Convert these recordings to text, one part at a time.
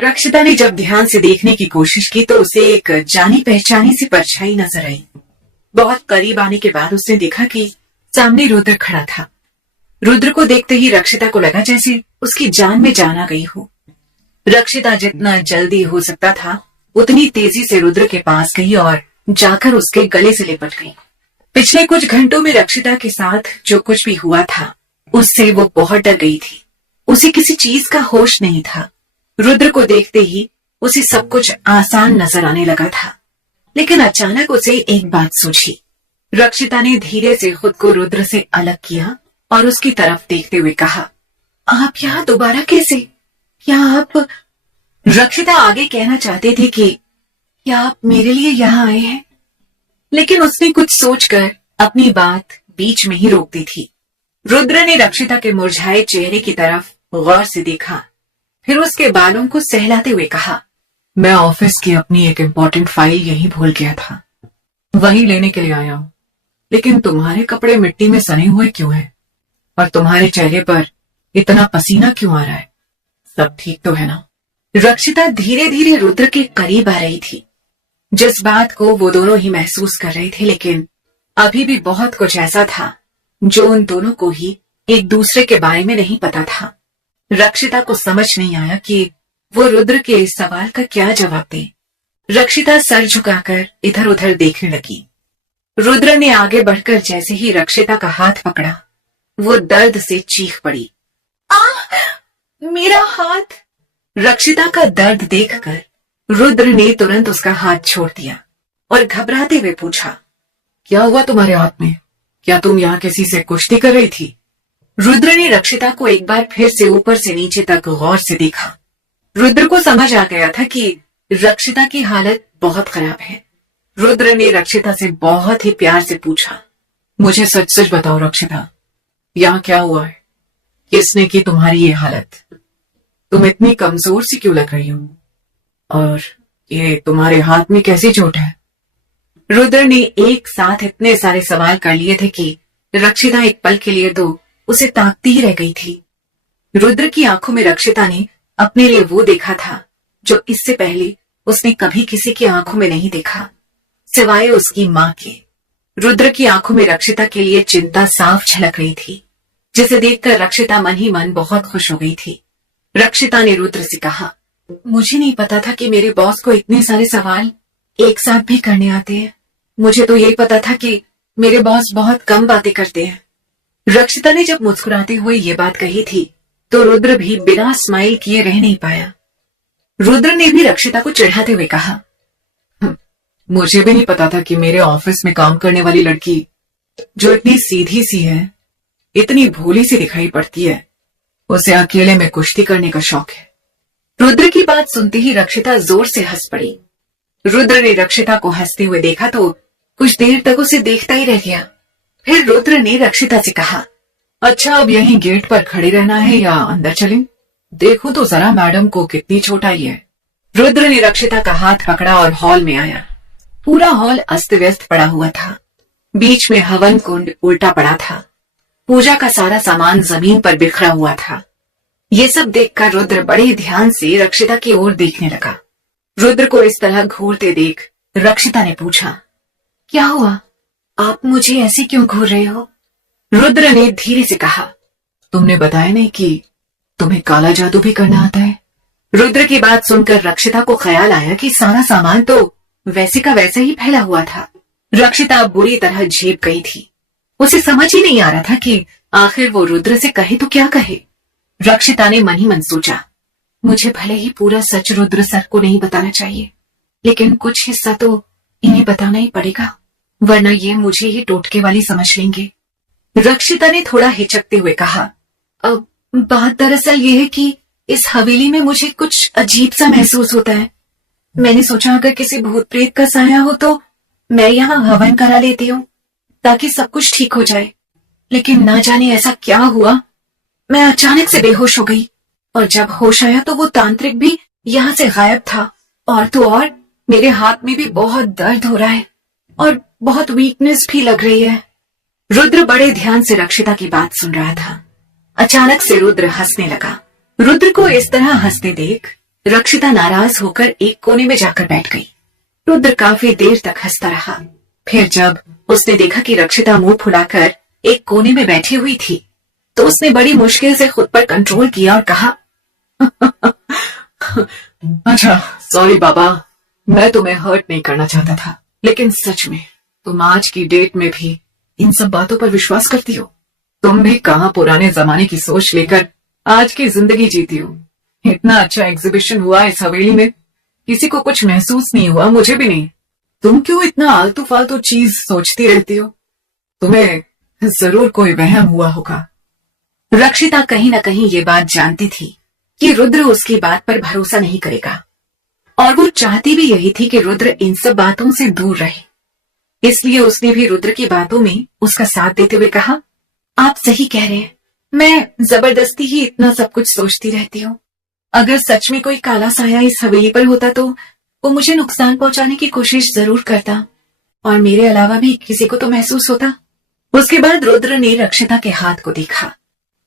रक्षिता ने जब ध्यान से देखने की कोशिश की तो उसे एक जानी पहचानी सी परछाई नजर आई। बहुत करीब आने के बाद उसने देखा कि सामने रुद्र खड़ा था। रुद्र को देखते ही रक्षिता को लगा जैसे उसकी जान में जान आ गई हो। रक्षिता जितना जल्दी हो सकता था उतनी तेजी से रुद्र के पास गई और जाकर उसके गले से लिपट गई। पिछले कुछ घंटों में रक्षिता के साथ जो कुछ भी हुआ था उससे वो बहुत डर गई थी। उसे किसी चीज का होश नहीं था। रुद्र को देखते ही उसे सब कुछ आसान नजर आने लगा था, लेकिन अचानक उसे एक बात सूझी। रक्षिता ने धीरे से खुद को रुद्र से अलग किया और उसकी तरफ देखते हुए कहा, आप यहाँ दोबारा कैसे? क्या आप? रक्षिता आगे कहना चाहते थे कि क्या आप मेरे लिए यहाँ आए हैं, लेकिन उसने कुछ सोचकर अपनी बात बीच में ही रोक दी थी। रुद्र ने रक्षिता के मुरझाए चेहरे की तरफ गौर से देखा, फिर उसके बालों को सहलाते हुए कहा, मैं ऑफिस की अपनी एक इम्पोर्टेंट फाइल यहीं भूल गया था, वही लेने के लिए आया हूँ। लेकिन तुम्हारे कपड़े मिट्टी में सने हुए क्यों हैं? और तुम्हारे चेहरे पर इतना पसीना क्यों आ रहा है? सब ठीक तो है ना? रक्षिता धीरे धीरे रुद्र के करीब आ रही थी। जिस बात को वो दोनों ही महसूस कर रहे थे, लेकिन अभी भी बहुत कुछ ऐसा था जो उन दोनों को ही एक दूसरे के बारे में नहीं पता था। रक्षिता को समझ नहीं आया कि वो रुद्र के इस सवाल का क्या जवाब दे। रक्षिता सर झुकाकर इधर उधर देखने लगी। रुद्र ने आगे बढ़कर जैसे ही रक्षिता का हाथ पकड़ा, वो दर्द से चीख पड़ी, मेरा हाथ! रक्षिता का दर्द देखकर रुद्र ने तुरंत उसका हाथ छोड़ दिया और घबराते हुए पूछा, क्या हुआ तुम्हारे हाथ में? क्या तुम यहाँ किसी से कुश्ती कर रही थी? रुद्र ने रक्षिता को एक बार फिर से ऊपर से नीचे तक गौर से देखा। रुद्र को समझ आ गया था कि रक्षिता की हालत बहुत खराब है। रुद्र ने रक्षिता से बहुत ही प्यार से पूछा, मुझे सच सच बताओ रक्षिता, यहाँ क्या हुआ है? किसने की तुम्हारी ये हालत? तुम इतनी कमजोर सी क्यों लग रही हो? और ये तुम्हारे हाथ में कैसी चोट है? रुद्र ने एक साथ इतने सारे सवाल कर लिए थे कि रक्षिता एक पल के लिए तो उसे ताकती ही रह गई थी। रुद्र की आंखों में रक्षिता ने अपने लिए वो देखा था जो इससे पहले उसने कभी किसी की आंखों में नहीं देखा, सिवाय उसकी मां के। रुद्र की आंखों में रक्षिता के लिए चिंता साफ झलक रही थी, जिसे देखकर रक्षिता मन ही मन बहुत खुश हो गई थी। रक्षिता ने रुद्र से कहा, मुझे नहीं पता था कि मेरे बॉस को इतने सारे सवाल एक साथ भी करने आते हैं। मुझे तो यही पता था कि मेरे बॉस बहुत कम बातें करते हैं। रक्षिता ने जब मुस्कुराते हुए ये बात कही थी तो रुद्र भी बिना स्माइल किए रह नहीं पाया। रुद्र ने भी रक्षिता को चिढ़ाते हुए कहा, मुझे भी नहीं पता था कि मेरे ऑफिस में काम करने वाली लड़की जो इतनी सीधी सी है, इतनी भोली सी दिखाई पड़ती है, उसे अकेले में कुश्ती करने का शौक है। रुद्र की बात सुनते ही रक्षिता जोर से हंस पड़ी। रुद्र ने रक्षिता को हंसते हुए देखा तो कुछ देर तक उसे देखता ही रह गया। फिर रुद्र ने रक्षिता से कहा, अच्छा अब यहीं गेट पर खड़े रहना है या अंदर चलें? देखो तो जरा मैडम को कितनी चोट आई है। रुद्र ने रक्षिता का हाथ पकड़ा और हॉल में आया। पूरा हॉल अस्त व्यस्त पड़ा हुआ था। बीच में हवन कुंड उल्टा पड़ा था। पूजा का सारा सामान जमीन पर बिखरा हुआ था। ये सब देखकर रुद्र बड़े ध्यान से रक्षिता की ओर देखने लगा। रुद्र को इस तरह घूरते देख रक्षिता ने पूछा, क्या हुआ? आप मुझे ऐसे क्यों घूर रहे हो? रुद्र ने धीरे से कहा, तुमने बताया नहीं कि तुम्हें काला जादू भी करना आता है? रुद्र की बात सुनकर रक्षिता को ख्याल आया कि सारा सामान तो वैसे का वैसा ही फैला हुआ था। रक्षिता बुरी तरह झेप गई थी। उसे समझ ही नहीं आ रहा था कि आखिर वो रुद्र से कहे तो क्या कहे। रक्षिता ने मन ही मन सोचा, मुझे भले ही पूरा सच रुद्र सर को नहीं बताना चाहिए, लेकिन कुछ हिस्सा तो इन्हें बताना ही पड़ेगा, वरना ये मुझे ही टोटके वाली समझ लेंगे। रक्षिता ने थोड़ा हिचकते हुए कहा, अब बात दरअसल ये है कि इस हवेली में मुझे कुछ अजीब सा महसूस होता है। मैंने सोचा अगर किसी भूत प्रेत का साया हो तो मैं यहाँ हवन करा लेती हूँ ताकि सब कुछ ठीक हो जाए, लेकिन ना जाने ऐसा क्या हुआ, मैं अचानक से बेहोश हो गई और जब होश आया तो वो तांत्रिक भी यहाँ से गायब था। और तो और मेरे हाथ में भी बहुत दर्द हो रहा है और बहुत वीकनेस भी लग रही है। रुद्र बड़े ध्यान से रक्षिता की बात सुन रहा था। अचानक से रुद्र हंसने लगा। रुद्र को इस तरह हंसते देख रक्षिता नाराज होकर एक कोने में जाकर बैठ गई। रुद्र काफी देर तक हंसता रहा। फिर जब उसने देखा कि रक्षिता मुंह फुलाकर एक कोने में बैठी हुई थी, तो उसने बड़ी मुश्किल से खुद पर कंट्रोल किया और कहा, अच्छा सॉरी बाबा, मैं तुम्हें हर्ट नहीं करना चाहता था, लेकिन सच में तुम आज की डेट में भी इन सब बातों पर विश्वास करती हो? तुम भी कहाँ पुराने जमाने की सोच लेकर आज की जिंदगी जीती हो। इतना अच्छा एग्जीबिशन हुआ इस हवेली में, किसी को कुछ महसूस नहीं हुआ, मुझे भी नहीं। तुम क्यों इतना आलतू फालतू चीज सोचती रहती हो? तुम्हें जरूर कोई वहम हुआ होगा। रक्षिता कहीं न कहीं ये बात जानती थी कि रुद्र उसकी बात पर भरोसा नहीं करेगा, और वो चाहती भी यही थी कि रुद्र इन सब बातों से दूर रहे। इसलिए उसने भी रुद्र की बातों में उसका साथ देते हुए कहा, आप सही कह रहे हैं, मैं जबरदस्ती ही इतना सब कुछ सोचती रहती हूँ। अगर सच में कोई काला साया इस हवेली पर होता तो वो मुझे नुकसान पहुंचाने की कोशिश जरूर करता, और मेरे अलावा भी किसी को तो महसूस होता। उसके बाद रुद्र ने रक्षिता के हाथ को देखा।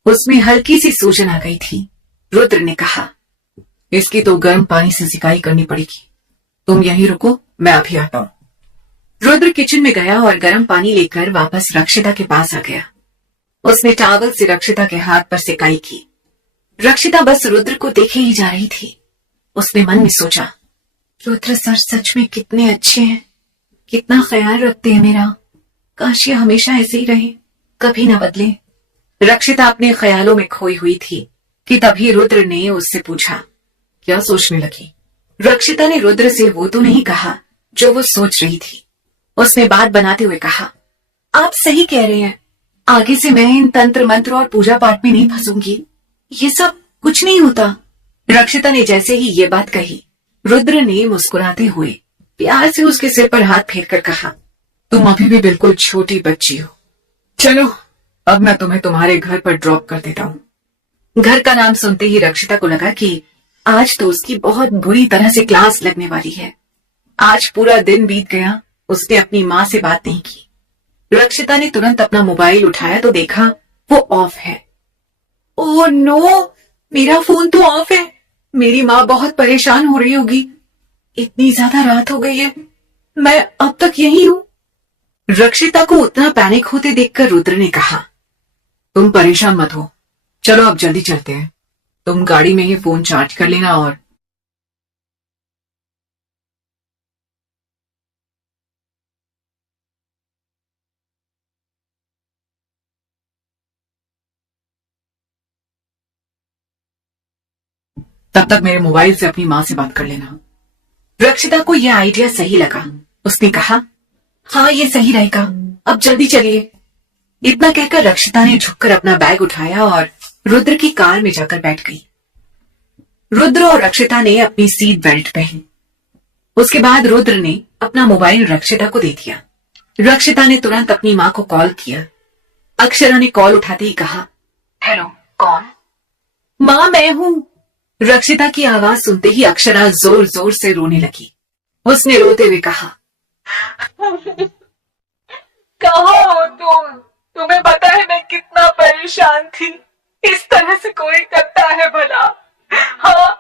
उसमें हल्की सी सूजन आ गई थी। रुद्र ने कहा, इसकी तो गर्म पानी से सिकाई करनी पड़ेगी, तुम यहीं रुको, मैं अभी आता हूँ। रुद्र किचन में गया और गर्म पानी लेकर वापस रक्षिता के पास आ गया। उसने टॉवल से रक्षिता के हाथ पर सिकाई की। रक्षिता बस रुद्र को देखे ही जा रही थी। उसने मन में सोचा, रुद्र सर सच में कितने अच्छे हैं, कितना ख्याल रखते हैं मेरा। काश ये हमेशा ऐसे ही रहे, कभी ना बदले। रक्षिता अपने ख्यालों में खोई हुई थी कि तभी रुद्र ने उससे पूछा, क्या सोचने लगी? रक्षिता ने रुद्र से वो तो नहीं कहा जो वो सोच रही थी। उसने बात बनाते हुए कहा, आप सही कह रहे हैं, आगे से मैं इन तंत्र मंत्र और पूजा पाठ में नहीं फंसूंगी, ये सब कुछ नहीं होता। रक्षिता ने जैसे ही ये बात कही, रुद्र ने मुस्कुराते हुए प्यार से उसके सिर पर हाथ फेरकर कहा, तुम अभी भी बिल्कुल छोटी बच्ची हो। चलो अब मैं तुम्हें तुम्हारे घर पर ड्रॉप कर देता हूँ। घर का नाम सुनते ही रक्षिता को लगा कि आज तो उसकी बहुत बुरी तरह से क्लास लगने वाली है। आज पूरा दिन बीत गया, उसने अपनी माँ से बात नहीं की। रक्षिता ने तुरंत अपना मोबाइल उठाया तो देखा वो ऑफ है। ओह नो, मेरा फोन तो ऑफ है। मेरी माँ बहुत परेशान हो रही होगी, इतनी ज्यादा रात हो गई है, मैं अब तक यही हूँ। रक्षिता को उतना पैनिक होते देखकर रुद्र ने कहा, तुम परेशान मत हो, चलो अब जल्दी चलते हैं। तुम गाड़ी में ही फोन चार्ज कर लेना और तब तक मेरे मोबाइल से अपनी माँ से बात कर लेना। रक्षिता को यह आइडिया सही लगा। उसने कहा, हाँ ये सही रहेगा, अब जल्दी चलिए। इतना कहकर रक्षिता ने झुककर अपना बैग उठाया और रुद्र की कार में जाकर बैठ गई। रुद्र और रक्षिता ने अपनी सीट बेल्ट पहनी। उसके बाद रुद्र ने अपना मोबाइल रक्षिता को दे दिया। रक्षिता ने तुरंत अपनी माँ को कॉल किया। अक्षरा ने कॉल उठाते ही कहा, हेलो कौन? माँ मैं हूँ। रक्षिता की आवाज सुनते ही अक्षरा जोर जोर से रोने लगी। उसने रोते हुए कहा, कहाँ हो तुम? तुम्हें पता है मैं कितना परेशान थी, इस तरह से कोई करता है भला? हाँ।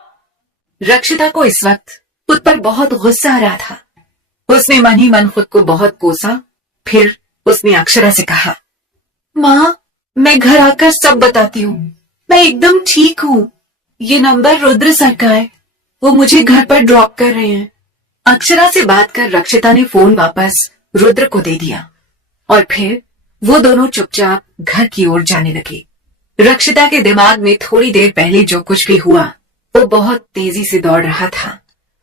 रक्षिता को इस वक्त खुद पर बहुत गुस्सा आ रहा था। उसने मन ही मन खुद को बहुत कोसा। फिर उसने अक्षरा से कहा, माँ मैं घर आकर सब बताती हूँ, मैं एकदम ठीक हूँ। ये नंबर रुद्र सर का है, वो मुझे घर पर ड्रॉप कर रहे हैं। अक्षरा से बात कर रक्षिता ने फोन वापस रुद्र को दे दिया और फिर वो दोनों चुपचाप घर की ओर जाने लगे। रक्षिता के दिमाग में थोड़ी देर पहले जो कुछ भी हुआ वो बहुत तेजी से दौड़ रहा था।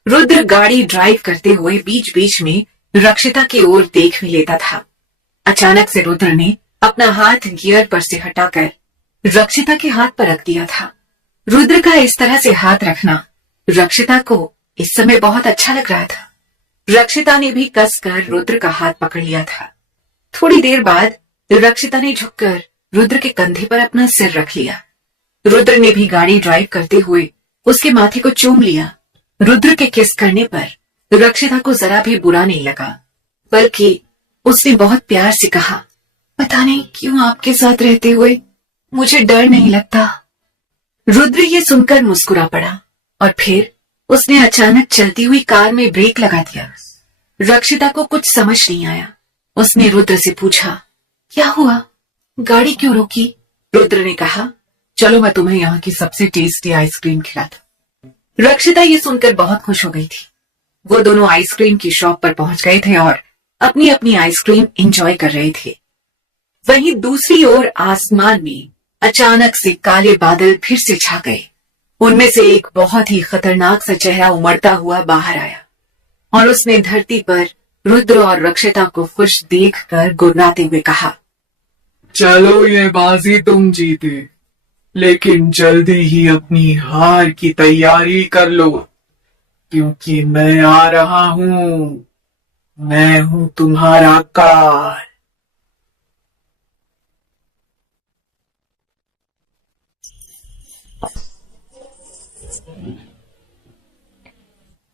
रुद्र गाड़ी ड्राइव करते हुए बीच बीच में रक्षिता की ओर देख भी लेता था। अचानक से रुद्र ने अपना हाथ गियर पर से हटाकर रक्षिता के हाथ पर रख दिया था। रुद्र का इस तरह से हाथ रखना रक्षिता को इस समय बहुत अच्छा लग रहा था। रक्षिता ने भी कसकर रुद्र का हाथ पकड़ लिया था। थोड़ी देर बाद रक्षिता ने झुककर रुद्र के कंधे पर अपना सिर रख लिया। रुद्र ने भी गाड़ी ड्राइव करते हुए उसके माथे को चूम लिया। रुद्र के किस करने पर रक्षिता को जरा भी बुरा नहीं लगा, बल्कि उसने बहुत प्यार से कहा, पता नहीं क्यों आपके साथ रहते हुए मुझे डर नहीं लगता। रुद्र ये सुनकर मुस्कुरा पड़ा और फिर उसने अचानक चलती हुई कार में ब्रेक लगा दिया। रक्षिता को कुछ समझ नहीं आया। उसने रुद्र से पूछा, क्या हुआ, गाड़ी क्यों रोकी? रुद्र ने कहा, चलो मैं तुम्हें यहाँ की सबसे टेस्टी आइसक्रीम खिलाता। रक्षिता ये सुनकर बहुत खुश हो गई थी। वो दोनों आइसक्रीम की शॉप पर पहुंच गए थे और अपनी अपनी आइसक्रीम एंजॉय कर रहे थे। वहीं दूसरी ओर आसमान में अचानक से काले बादल फिर से छा गए। उनमें से एक बहुत ही खतरनाक सा चेहरा उमड़ता हुआ बाहर आया और उसने धरती पर रुद्र और रक्षिता को खुश देखकर गुर्राते हुए कहा, चलो ये बाजी तुम जीते, लेकिन जल्दी ही अपनी हार की तैयारी कर लो, क्योंकि मैं आ रहा हूँ। मैं हूँ तुम्हारा काल।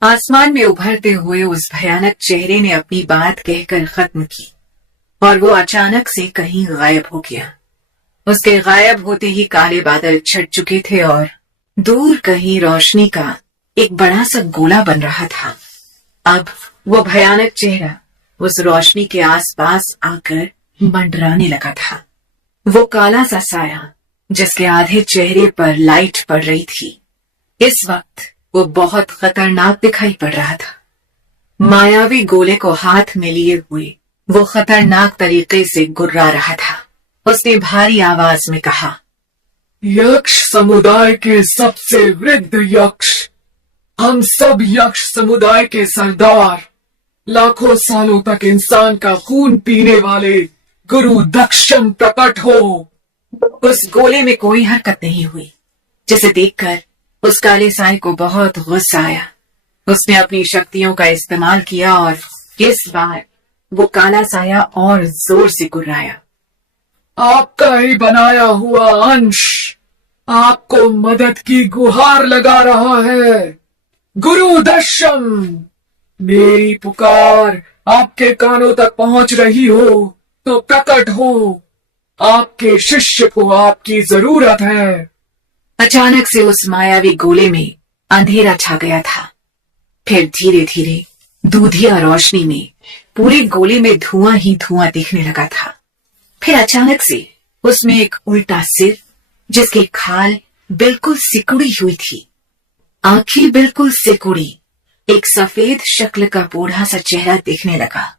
आसमान में उभरते हुए उस भयानक चेहरे ने अपनी बात कहकर खत्म की और वो अचानक से कहीं गायब हो गया। उसके गायब होते ही काले बादल छट चुके थे और दूर कहीं रोशनी का एक बड़ा सा गोला बन रहा था। अब वो भयानक चेहरा उस रोशनी के आसपास आकर मंडराने लगा था। वो काला सा साया जिसके आधे चेहरे पर लाइट पड़ रही थी, इस वक्त वो बहुत खतरनाक दिखाई पड़ रहा था। मायावी गोले को हाथ में लिए हुए वो खतरनाक तरीके से गुर्रा रहा था। उसने भारी आवाज में कहा, यक्ष समुदाय के सबसे वृद्ध यक्ष, हम सब यक्ष समुदाय के सरदार, लाखों सालों तक इंसान का खून पीने वाले गुरु दक्षम प्रकट हो। उस गोले में कोई हरकत नहीं हुई, जिसे देखकर उस काले साए को बहुत गुस्सा आया। उसने अपनी शक्तियों का इस्तेमाल किया और इस बार वो काला साया और जोर से गुर्राया। आपका ही बनाया हुआ अंश आपको मदद की गुहार लगा रहा है। गुरु दशम, मेरी पुकार आपके कानों तक पहुंच रही हो तो प्रकट हो। आपके शिष्य को आपकी जरूरत है। अचानक से उस मायावी गोले में अंधेरा छा गया था। फिर धीरे धीरे दूधिया रोशनी में पूरे गोले में धुआं ही धुआं दिखने लगा था। फिर अचानक से उसमें एक उल्टा सिर, जिसकी खाल बिल्कुल सिकुड़ी हुई थी, आंखें बिल्कुल सिकुड़ी, एक सफेद शक्ल का बूढ़ा सा चेहरा दिखने लगा।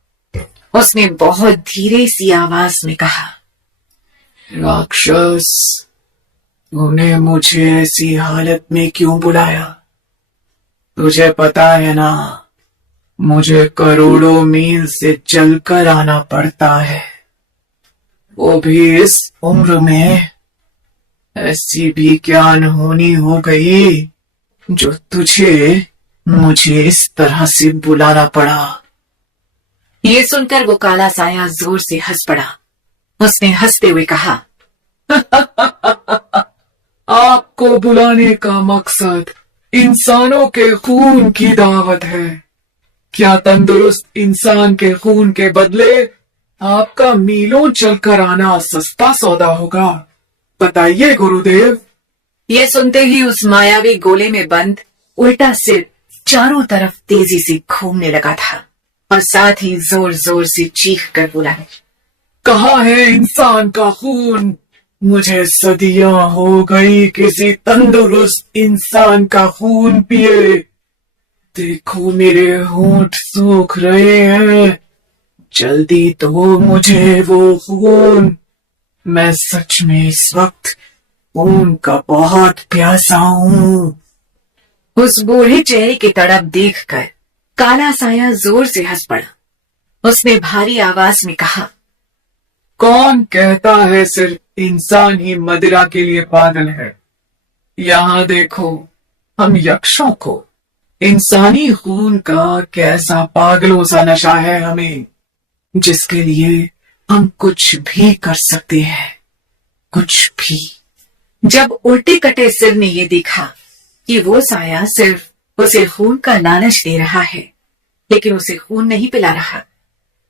उसने बहुत धीरे सी आवाज में कहा, राक्षस, तूने मुझे ऐसी हालत में क्यों बुलाया? तुझे पता है ना, मुझे करोड़ों मील से चलकर आना पड़ता है, वो भी इस उम्र में। ऐसी भी क्या अनहोनी हो गई जो तुझे मुझे इस तरह से बुलाना पड़ा। ये सुनकर वो काला साया जोर से हंस पड़ा। उसने हंसते हुए कहा, आपको बुलाने का मकसद इंसानों के खून की दावत है। क्या तंदुरुस्त इंसान के खून के बदले आपका मीलों चलकर आना सस्ता सौदा होगा? बताइए गुरुदेव। ये सुनते ही उस मायावी गोले में बंद उल्टा सिर चारों तरफ तेजी से घूमने लगा था और साथ ही जोर जोर से चीख कर बोला, कहाँ है इंसान का खून? मुझे सदियां हो गई किसी तंदुरुस्त इंसान का खून पिए। देखो मेरे होंठ सूख रहे हैं, जल्दी दो मुझे वो खून। मैं सच में इस वक्त खून का बहुत प्यासा हूँ। उस बूढ़े चेहरे की तड़प देखकर काला साया जोर से हंस पड़ा। उसने भारी आवाज में कहा, कौन कहता है सिर्फ इंसान ही मदिरा के लिए पागल है? यहाँ देखो, हम यक्षों को इंसानी खून का कैसा पागलों सा नशा है हमें, जिसके लिए हम कुछ भी कर सकते हैं, कुछ भी। जब उल्टे कटे सिर ने ये देखा कि वो साया सिर्फ उसे खून का लालच दे रहा है, लेकिन उसे खून नहीं पिला रहा,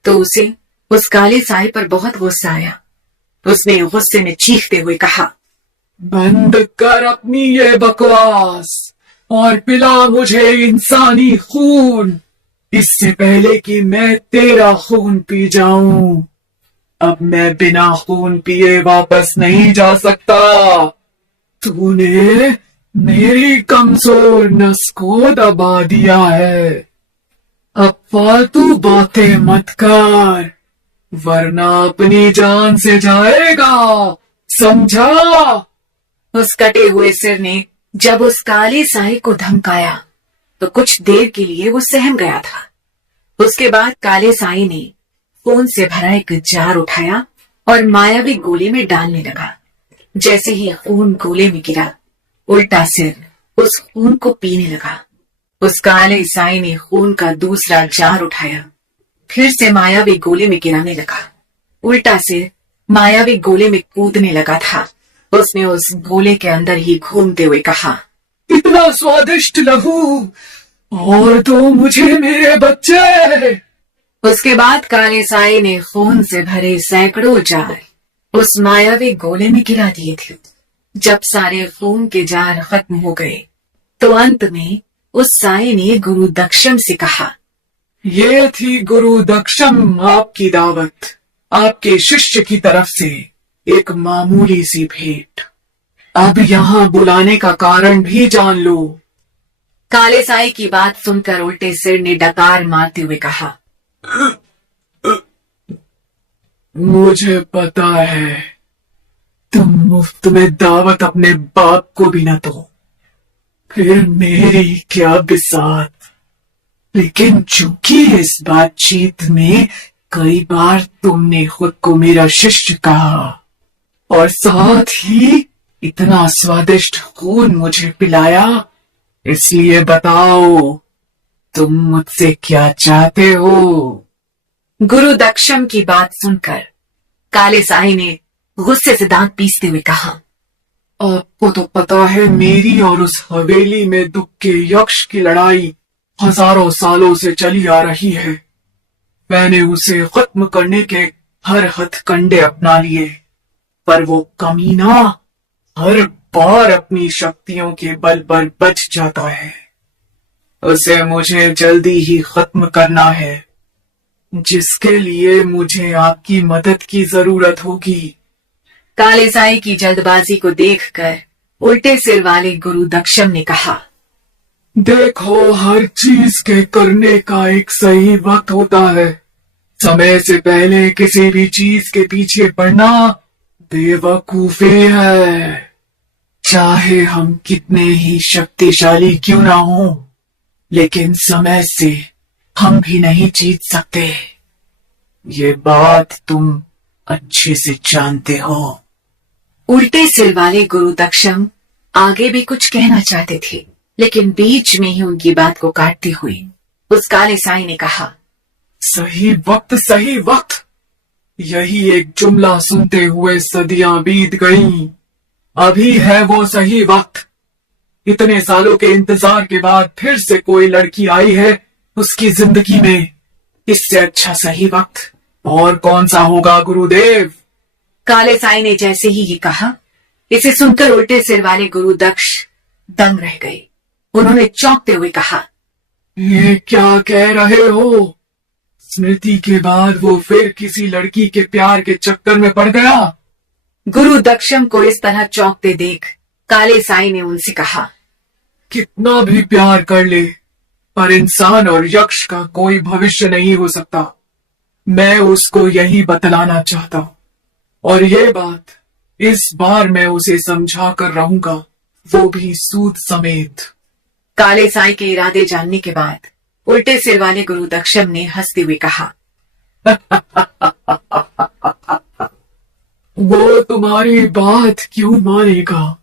तो उसे उस काले साए पर बहुत गुस्सा आया। उसने गुस्से में चीखते हुए कहा, बंद कर अपनी ये बकवास। और पिला मुझे इंसानी खून, इससे पहले कि मैं तेरा खून पी जाऊं। अब मैं बिना खून पिए वापस नहीं जा सकता। तूने मेरी कमजोर नस को दबा दिया है। अब फालतू बातें मत कर, वरना अपनी जान से जाएगा, समझा? उस कटे हुए सिर ने जब उस काले साए को धमकाया तो कुछ देर के लिए वो सहम गया था। उसके बाद काले साए ने खून से भरा एक जार उठाया और मायावी गोले में डालने लगा। जैसे ही खून गोले में गिरा, उल्टा सिर उस खून को पीने लगा। उस काले साए ने खून का दूसरा जार उठाया, फिर से मायावी गोले में गिराने लगा। उल्टा सिर मायावी गोले में कूदने लगा था। उसने उस गोले के अंदर ही घूमते हुए कहा, इतना स्वादिष्ट लहू, और दो मुझे मेरे बच्चे। उसके बाद काले साए ने खून से भरे सैकड़ों जार उस मायावी गोले में गिरा दिए थे। जब सारे खून के जार खत्म हो गए तो अंत में उस साए ने गुरु दक्षम से कहा, ये थी गुरु दक्षम आपकी दावत, आपके शिष्य की तरफ से एक मामूली सी भेंट। अब यहाँ बुलाने का कारण भी जान लो। काले साए की बात सुनकर उल्टे सिर ने डकार मारते हुए कहा, मुझे पता है तुम मुफ्त में दावत अपने बाप को भी न दो, फिर मेरी क्या बिसात। लेकिन चूंकि इस बातचीत में कई बार तुमने खुद को मेरा शिष्य कहा और साथ ही इतना स्वादिष्ट खून मुझे पिलाया, इसलिए बताओ तुम मुझसे क्या चाहते हो? गुरु दक्षम की बात सुनकर काले साए ने गुस्से से दांत पीसते हुए कहा, आपको तो पता है मेरी और उस हवेली में दुख के यक्ष की लड़ाई हजारों सालों से चली आ रही है। मैंने उसे खत्म करने के हर हथकंडे अपना लिए, पर वो कमीना हर बार अपनी शक्तियों के बल पर बच जाता है। उसे मुझे जल्दी ही खत्म करना है, जिसके लिए मुझे आपकी मदद की जरूरत होगी। काले साए की जल्दबाजी को देखकर उल्टे सिर वाले गुरु दक्षम ने कहा, देखो, हर चीज के करने का एक सही वक्त होता है। समय से पहले किसी भी चीज के पीछे पड़ना बेवकूफी है। चाहे हम कितने ही शक्तिशाली क्यों ना हो, लेकिन समय से हम भी नहीं जीत सकते। ये बात तुम अच्छे से जानते हो। उल्टे सिर वाले गुरु दक्षम आगे भी कुछ कहना चाहते थे, लेकिन बीच में ही उनकी बात को काटते हुए उस काले साए ने कहा, सही वक्त, सही वक्त। यही एक जुमला सुनते हुए सदियां बीत गईं। अभी है वो सही वक्त। इतने सालों के इंतजार के बाद फिर से कोई लड़की आई है उसकी जिंदगी में। इससे अच्छा सही वक्त और कौन सा होगा गुरुदेव? काले साए ने जैसे ही ये कहा, इसे सुनकर उल्टे सिर वाले गुरु दक्ष दंग रह गए। उन्होंने चौंकते हुए कहा, ये क्या कह रहे हो? स्मृति के बाद वो फिर किसी लड़की के प्यार के चक्कर में पड़ गया? गुरु दक्षम को इस तरह चौंकते देख काले साए ने उनसे कहा, कितना भी प्यार कर ले, पर इंसान और यक्ष का कोई भविष्य नहीं हो सकता। मैं उसको यही बतलाना चाहता हूँ, और ये बात इस बार मैं उसे समझा कर रहूंगा, वो भी सूद समेत। काले साए के इरादे जानने के बाद उल्टे सिर वाले गुरु दक्षम ने हंसते हुए कहा, वो तुम्हारी बात क्यों मानेगा?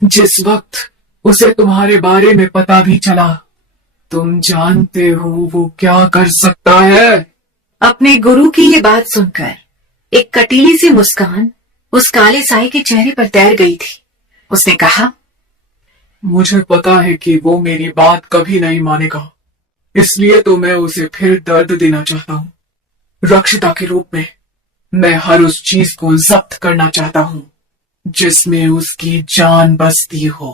जिस वक्त उसे तुम्हारे बारे में पता भी चला, तुम जानते हो वो क्या कर सकता है? अपने गुरु की ये बात सुनकर एक कटीली सी मुस्कान उस काले साए के चेहरे पर तैर गई थी। उसने कहा, मुझे पता है कि वो मेरी बात कभी नहीं मानेगा, इसलिए तो मैं उसे फिर दर्द देना चाहता हूँ। रक्षिता के रूप में मैं हर उस चीज को जब्त करना चाहता हूँ जिसमें उसकी जान बसती हो।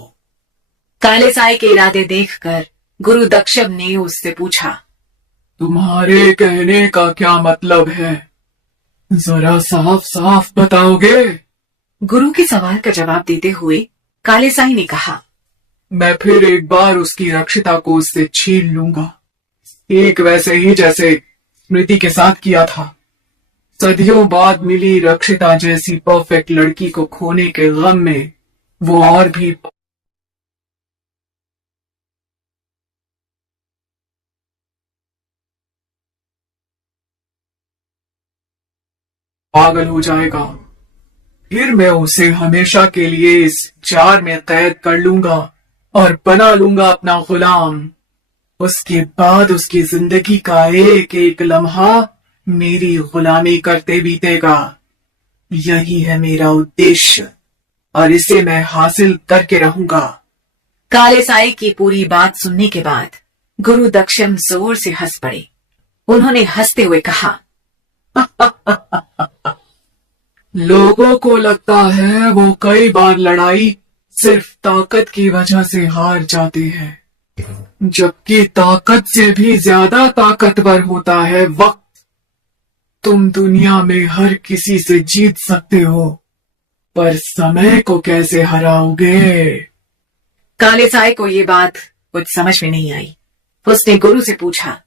काले साई के इरादे देखकर गुरु दक्षम ने उससे पूछा, तुम्हारे कहने का क्या मतलब है? जरा साफ साफ बताओगे? गुरु के सवाल का जवाब देते हुए काले साई ने कहा, मैं फिर एक बार उसकी रक्षिता को उससे छीन लूंगा, एक वैसे ही जैसे स्मृति के साथ किया था। सदियों बाद मिली रक्षिता जैसी परफेक्ट लड़की को खोने के गम में वो और भी पागल हो जाएगा। फिर मैं उसे हमेशा के लिए इस जार में कैद कर लूंगा और बना लूंगा अपना गुलाम। उसके बाद उसकी जिंदगी का एक एक लम्हा मेरी गुलामी करते बीतेगा। यही है मेरा उद्देश्य और इसे मैं हासिल करके रहूंगा। काले साई की पूरी बात सुनने के बाद गुरु दक्षम जोर से हंस पड़े। उन्होंने हंसते हुए कहा, लोगों को लगता है वो कई बार लड़ाई सिर्फ ताकत की वजह से हार जाते हैं, जबकि ताकत से भी ज्यादा ताकतवर होता है वक्त। तुम दुनिया में हर किसी से जीत सकते हो, पर समय को कैसे हराओगे? काले साई को ये बात कुछ समझ में नहीं आई। उसने गुरु से पूछा,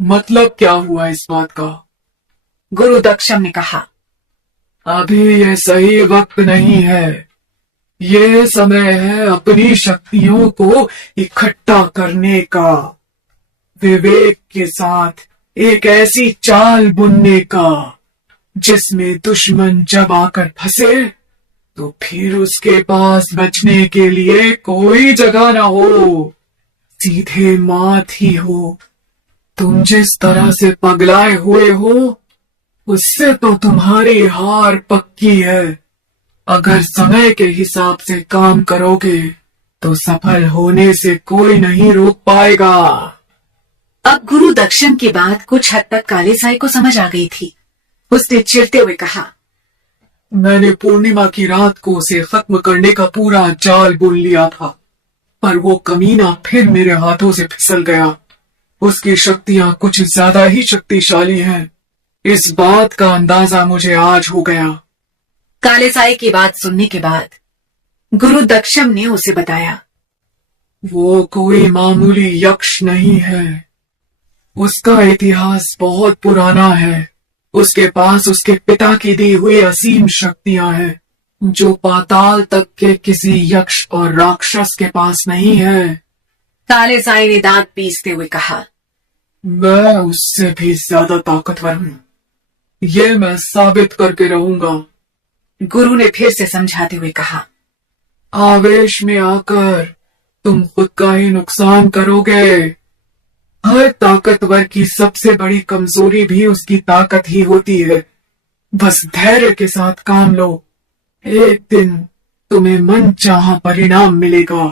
मतलब क्या हुआ इस बात का? गुरु दक्षम ने कहा, अभी ये सही वक्त नहीं है। ये समय है अपनी शक्तियों को इकट्ठा करने का, विवेक के साथ एक ऐसी चाल बुनने का जिसमें दुश्मन जब आकर फंसे तो फिर उसके पास बचने के लिए कोई जगह ना हो, सीधे मात ही हो। तुम जिस तरह से पगलाए हुए हो उससे तो तुम्हारी हार पक्की है। अगर समय के हिसाब से काम करोगे तो सफल होने से कोई नहीं रोक पाएगा। अब गुरु दक्षम की बात कुछ हद तक काले साई को समझ आ गई थी। उसने चिढ़ते हुए कहा, मैंने पूर्णिमा की रात को उसे खत्म करने का पूरा जाल बुन लिया था, पर वो कमीना फिर मेरे हाथों से फिसल गया। उसकी शक्तियां कुछ ज्यादा ही शक्तिशाली हैं। इस बात का अंदाजा मुझे आज हो गया। काले साई की बात सुनने के बाद गुरु दक्षम ने उसे बताया, वो कोई मामूली यक्ष नहीं है। उसका इतिहास बहुत पुराना है। उसके पास उसके पिता की दी हुई असीम शक्तियां हैं, जो पाताल तक के किसी यक्ष और राक्षस के पास नहीं है। काले साई ने दांत पीसते हुए कहा, मैं उससे भी ज्यादा ताकतवर हूँ। ये मैं साबित करके रहूंगा। गुरु ने फिर से समझाते हुए कहा, आवेश में आकर तुम खुद का ही नुकसान करोगे। हर ताकतवर की सबसे बड़ी कमजोरी भी उसकी ताकत ही होती है। बस धैर्य के साथ काम लो, एक दिन तुम्हें मनचाहा परिणाम मिलेगा।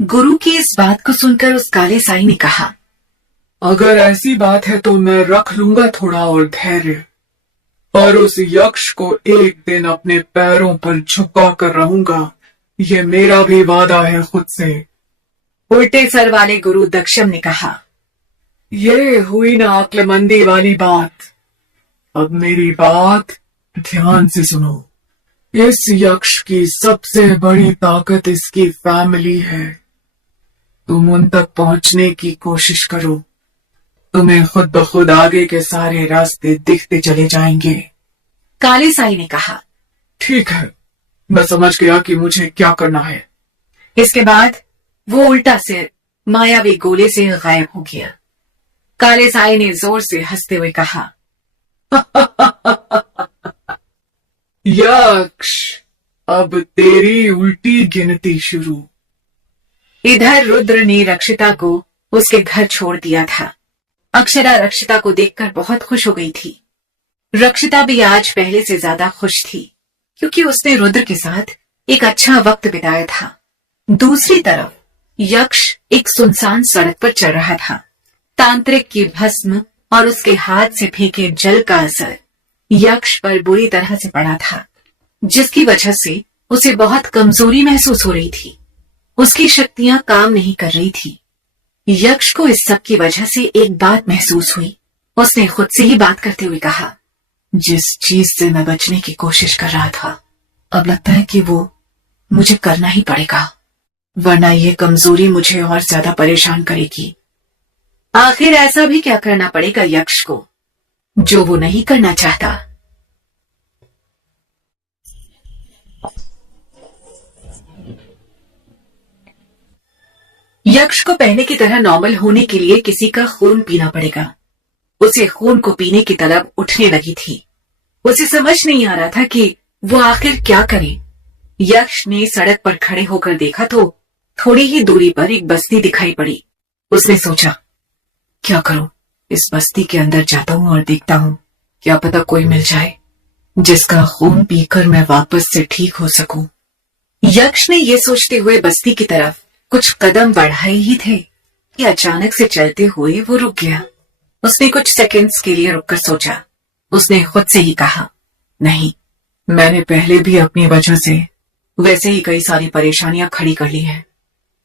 गुरु की इस बात को सुनकर उस काले साई ने कहा, अगर ऐसी बात है तो मैं रख लूंगा थोड़ा और धैर्य, और उस यक्ष को एक दिन अपने पैरों पर झुका कर रहूंगा। ये मेरा भी वादा है खुद से। उल्टे सर वाले गुरु दक्षम ने कहा, ये हुई ना अक्लमंदी वाली बात। अब मेरी बात ध्यान से सुनो। इस यक्ष की सबसे बड़ी ताकत इसकी फैमिली है। तुम उन तक पहुंचने की कोशिश करो, तुम्हें खुद ब खुद आगे के सारे रास्ते दिखते चले जाएंगे। काले साई ने कहा, ठीक है, मैं समझ गया कि मुझे क्या करना है। इसके बाद वो उल्टा सिर मायावी गोले से गायब हो गया। काले साई ने जोर से हंसते हुए कहा, यक्ष, अब तेरी उल्टी गिनती शुरू। इधर रुद्र ने रक्षिता को उसके घर छोड़ दिया था। अक्षरा रक्षिता को देखकर बहुत खुश हो गई थी। रक्षिता भी आज पहले से ज्यादा खुश थी, क्योंकि उसने रुद्र के साथ एक अच्छा वक्त बिताया था। दूसरी तरफ यक्ष एक सुनसान सड़क पर चल रहा था। तांत्रिक की भस्म और उसके हाथ से फेंके जल का असर यक्ष पर बुरी तरह से पड़ा था, जिसकी वजह से उसे बहुत कमजोरी महसूस हो रही थी। उसकी शक्तियां काम नहीं कर रही थी। यक्ष को इस सब की वजह से एक बात महसूस हुई। उसने खुद से ही बात करते हुए कहा, जिस चीज से मैं बचने की कोशिश कर रहा था, अब लगता है कि वो मुझे करना ही पड़ेगा, वरना ये कमजोरी मुझे और ज्यादा परेशान करेगी। आखिर ऐसा भी क्या करना पड़ेगा यक्ष को जो वो नहीं करना चाहता। यक्ष को पहले की तरह नॉर्मल होने के लिए किसी का खून पीना पड़ेगा। उसे खून को पीने की तलब उठने लगी थी। उसे समझ नहीं आ रहा था कि वो आखिर क्या करे। यक्ष ने सड़क पर खड़े होकर देखा तो थोड़ी ही दूरी पर एक बस्ती दिखाई पड़ी। उसने सोचा, क्या करूं, इस बस्ती के अंदर जाता हूं और देखता हूं, क्या पता कोई मिल जाए जिसका खून पीकर मैं वापस से ठीक हो सकूं। यक्ष ने ये सोचते हुए बस्ती की तरफ कुछ कदम बढ़ाए ही थे कि अचानक से चलते हुए वो रुक गया। उसने कुछ सेकंड्स के लिए रुककर सोचा। उसने खुद से ही कहा, नहीं, मैंने पहले भी अपनी वजह से वैसे ही कई सारी परेशानियां खड़ी कर ली हैं।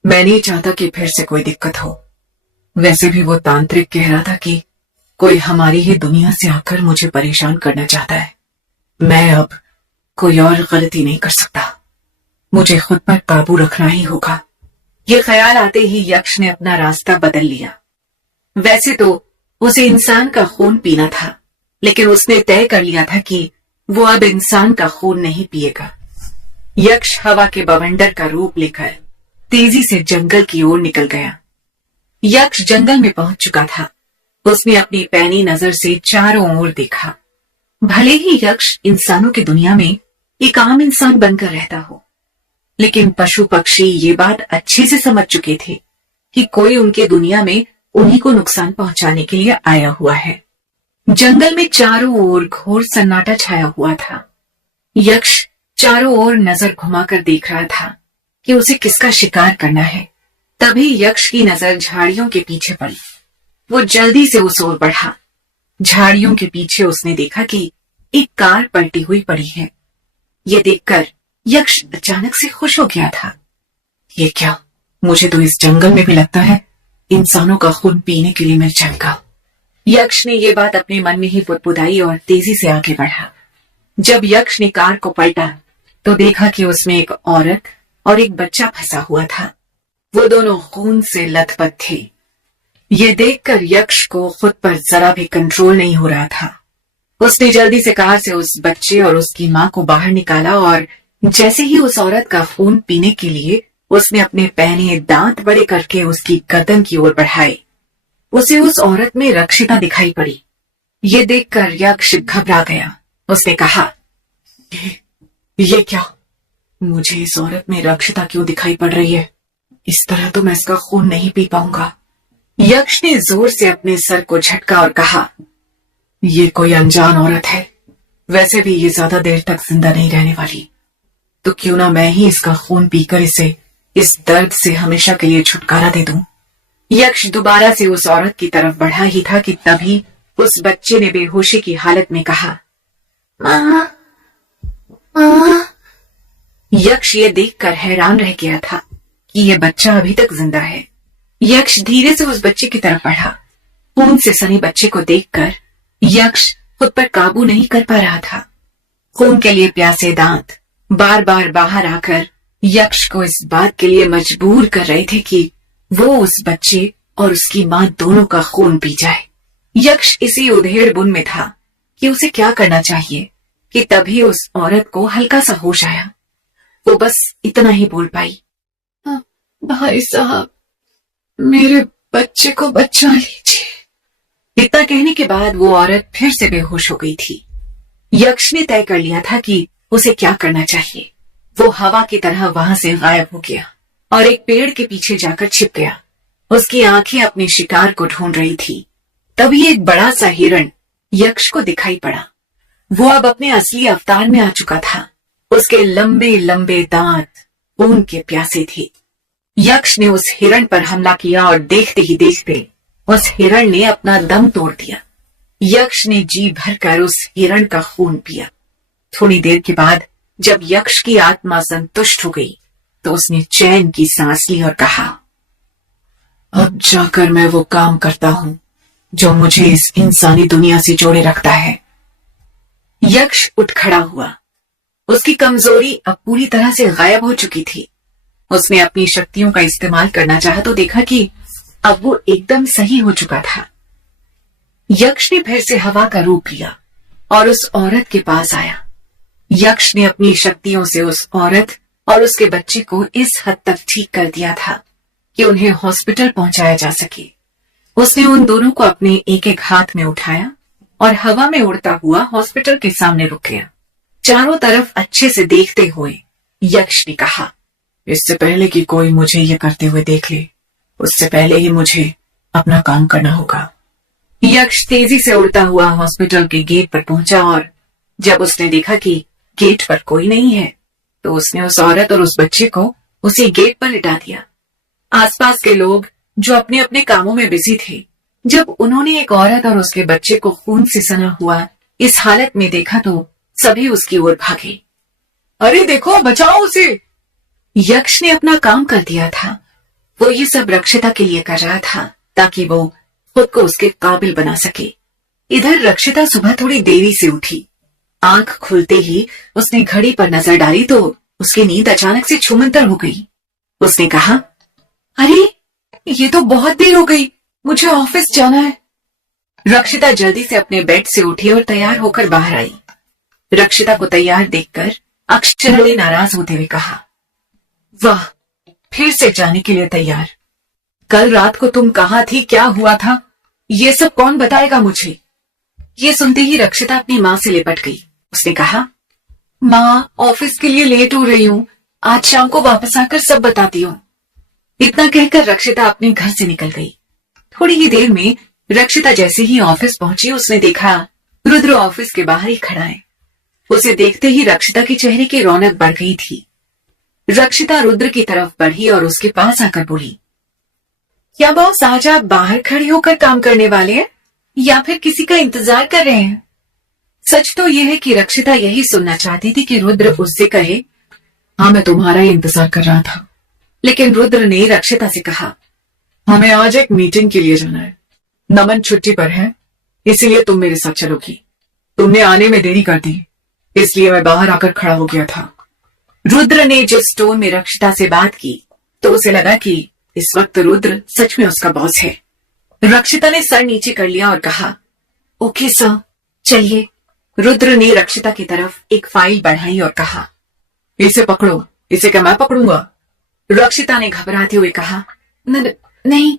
मैं नहीं चाहता कि फिर से कोई दिक्कत हो। वैसे भी वो तांत्रिक कह रहा था कि कोई हमारी ही दुनिया से आकर मुझे परेशान करना चाहता है। मैं अब कोई और गलती नहीं कर सकता। मुझे खुद पर काबू रखना ही होगा। ये ख्याल आते ही यक्ष ने अपना रास्ता बदल लिया। वैसे तो उसे इंसान का खून पीना था, लेकिन उसने तय कर लिया था कि वो अब इंसान का खून नहीं पिएगा। यक्ष हवा के बवंडर का रूप लेकर तेजी से जंगल की ओर निकल गया। यक्ष जंगल में पहुंच चुका था। उसने अपनी पैनी नजर से चारों ओर देखा। भले ही यक्ष इंसानों की दुनिया में एक आम इंसान बनकर रहता हो, लेकिन पशु पक्षी ये बात अच्छे से समझ चुके थे कि कोई उनके दुनिया में उन्हीं को नुकसान पहुंचाने के लिए आया हुआ है। जंगल में चारों ओर घोर सन्नाटा छाया हुआ था। यक्ष चारों ओर नजर घुमाकर देख रहा था कि उसे किसका शिकार करना है। तभी यक्ष की नजर झाड़ियों के पीछे पड़ी। वो जल्दी से उस ओर बढ़ा। झाड़ियों के पीछे उसने देखा कि एक कार पलटी हुई पड़ी है। ये देखकर यक्ष अचानक से खुश हो गया था। ये क्या, मुझे तो इस जंगल में भी लगता है इंसानों का खून पीने के लिए मिल जाएगा। यक्ष ने ये बात अपने मन में ही पुटपुटाई और तेजी से आगे बढ़ा। जब यक्ष ने कार को पलटा तो देखा कि उसमें एक औरत और एक बच्चा फंसा हुआ था। वो दोनों खून से लथपथ थे। ये देखकर यक्ष को खुद पर जरा भी कंट्रोल नहीं हो रहा था। उसने जल्दी से कार से उस बच्चे और उसकी मां को बाहर निकाला और जैसे ही उस औरत का खून पीने के लिए उसने अपने पहने दांत बड़े करके उसकी गर्दन की ओर बढ़ाए, उसे उस औरत में रक्षिता दिखाई पड़ी। ये देखकर यक्ष घबरा गया। उसने कहा, ये क्या, मुझे इस औरत में रक्षिता क्यों दिखाई पड़ रही है? इस तरह तो मैं इसका खून नहीं पी पाऊंगा। यक्ष ने जोर से अपने सर को झटका और कहा, ये कोई अनजान औरत है। वैसे भी ये ज्यादा देर तक जिंदा नहीं रहने वाली, तो क्यों ना मैं ही इसका खून पीकर इसे इस दर्द से हमेशा के लिए छुटकारा दे दूं। यक्ष दोबारा से उस औरत की तरफ बढ़ा ही था कि तभी उस बच्चे ने बेहोशी की हालत में कहा, मां, मां। यक्ष ये देखकर हैरान रह गया था कि ये बच्चा अभी तक जिंदा है। यक्ष धीरे से उस बच्चे की तरफ बढ़ा। खून से सने बच्चे को देखकर यक्ष खुद पर काबू नहीं कर पा रहा था। खून के लिए प्यासे दांत बार बार बाहर आकर यक्ष को इस बात के लिए मजबूर कर रहे थे कि वो उस बच्चे और उसकी मां दोनों का खून पी जाए। यक्ष इसी उधेड़ बुन में था कि उसे क्या करना चाहिए कि तभी उस औरत को हल्का सा होश आया। वो बस इतना ही बोल पाई, भाई साहब, मेरे बच्चे को बचा लीजिए। इतना कहने के बाद वो औरत फिर से बेहोश हो गई थी। यक्ष ने तय कर लिया था कि उसे क्या करना चाहिए। वो हवा की तरह वहां से गायब हो गया और एक पेड़ के पीछे जाकर छिप गया। उसकी आंखें अपने शिकार को ढूंढ रही थी। तभी एक बड़ा सा हिरण यक्ष को दिखाई पड़ा। वो अब अपने असली अवतार में आ चुका था। उसके लंबे लंबे दांत खून के प्यासे थे। यक्ष ने उस हिरण पर हमला किया और देखते ही देखते उस हिरण ने अपना दम तोड़ दिया। यक्ष ने जी भरकर उस हिरण का खून पिया। थोड़ी देर के बाद जब यक्ष की आत्मा संतुष्ट हो गई तो उसने चैन की सांस ली और कहा, अब जाकर मैं वो काम करता हूँ जो मुझे इस इंसानी दुनिया से जोड़े रखता है। यक्ष उठ खड़ा हुआ। उसकी कमजोरी अब पूरी तरह से गायब हो चुकी थी। उसने अपनी शक्तियों का इस्तेमाल करना चाहा तो देखा कि अब वो एकदम सही हो चुका था। यक्ष ने फिर से हवा का रूप लिया और उस औरत के पास आया। यक्ष ने अपनी शक्तियों से उस औरत और उसके बच्चे को इस हद तक ठीक कर दिया था कि उन्हें हॉस्पिटल पहुंचाया जा सके। उसने उन दोनों को अपने एक एक हाथ में उठाया और हवा में उड़ता हुआ हॉस्पिटल के सामने रुक गया। चारों तरफ अच्छे से देखते हुए यक्ष ने कहा, इससे पहले कि कोई मुझे ये करते हुए देख ले, उससे पहले ही मुझे अपना काम करना होगा। यक्ष तेजी से उड़ता हुआ हॉस्पिटल के गेट पर पहुंचा और जब उसने देखा कि गेट पर कोई नहीं है तो उसने उस औरत और उस बच्चे को उसी गेट पर लिटा दिया। आसपास के लोग जो अपने अपने कामों में बिजी थे, जब उन्होंने एक औरत और उसके बच्चे को खून से सना हुआ इस हालत में देखा तो सभी उसकी ओर भागे। अरे देखो, बचाओ उसे। यक्ष ने अपना काम कर दिया था। वो ये सब रक्षिता के लिए कर रहा था ताकि वो खुद को उसके काबिल बना सके। इधर रक्षिता सुबह थोड़ी देरी से उठी। आंख खुलते ही उसने घड़ी पर नजर डाली तो उसकी नींद अचानक से छूमंतर हो गई। उसने कहा, अरे ये तो बहुत देर हो गई, मुझे ऑफिस जाना है। रक्षिता जल्दी से अपने बेड से उठी और तैयार होकर बाहर आई। रक्षिता को तैयार देखकर अक्षरा ने नाराज होते हुए कहा, वाह, फिर से जाने के लिए तैयार। कल रात को तुम कहाँ थी, क्या हुआ था, ये सब कौन बताएगा मुझे। ये सुनते ही रक्षिता अपनी माँ से लिपट गई। उसने कहा, माँ, ऑफिस के लिए लेट हो रही हूँ, आज शाम को वापस आकर सब बताती हूँ। इतना कहकर रक्षिता अपने घर से निकल गई। थोड़ी ही देर में रक्षिता जैसे ही ऑफिस पहुंची उसने देखा रुद्र ऑफिस के बाहर ही खड़ा है। उसे देखते ही रक्षिता के चेहरे की रौनक बढ़ गई थी। रक्षिता रुद्र की तरफ बढ़ी और उसके पास आकर बोली, क्या बॉस, आज आप बाहर खड़े होकर काम करने वाले हैं या फिर किसी का इंतजार कर रहे हैं? सच तो यह है कि रक्षिता यही सुनना चाहती थी कि रुद्र उससे कहे, हाँ, मैं तुम्हारा ही इंतजार कर रहा था। लेकिन रुद्र ने रक्षिता से कहा, हमें आज एक मीटिंग के लिए जाना है। नमन छुट्टी पर है, इसीलिए तुम मेरे साथ चलोगी। तुमने आने में देरी कर दी, इसलिए मैं बाहर आकर खड़ा हो गया था। रुद्र ने जिस टोन में रक्षिता से बात की तो उसे लगा कि इस वक्त रुद्र सच में उसका बॉस है। रक्षिता ने सर नीचे कर लिया और कहा, ओके सर, चलिए। रुद्र ने रक्षिता की तरफ एक फाइल बढ़ाई और कहा, इसे पकड़ो। इसे क्या मैं पकड़ूंगा? रक्षिता ने घबराते हुए कहा, नहीं,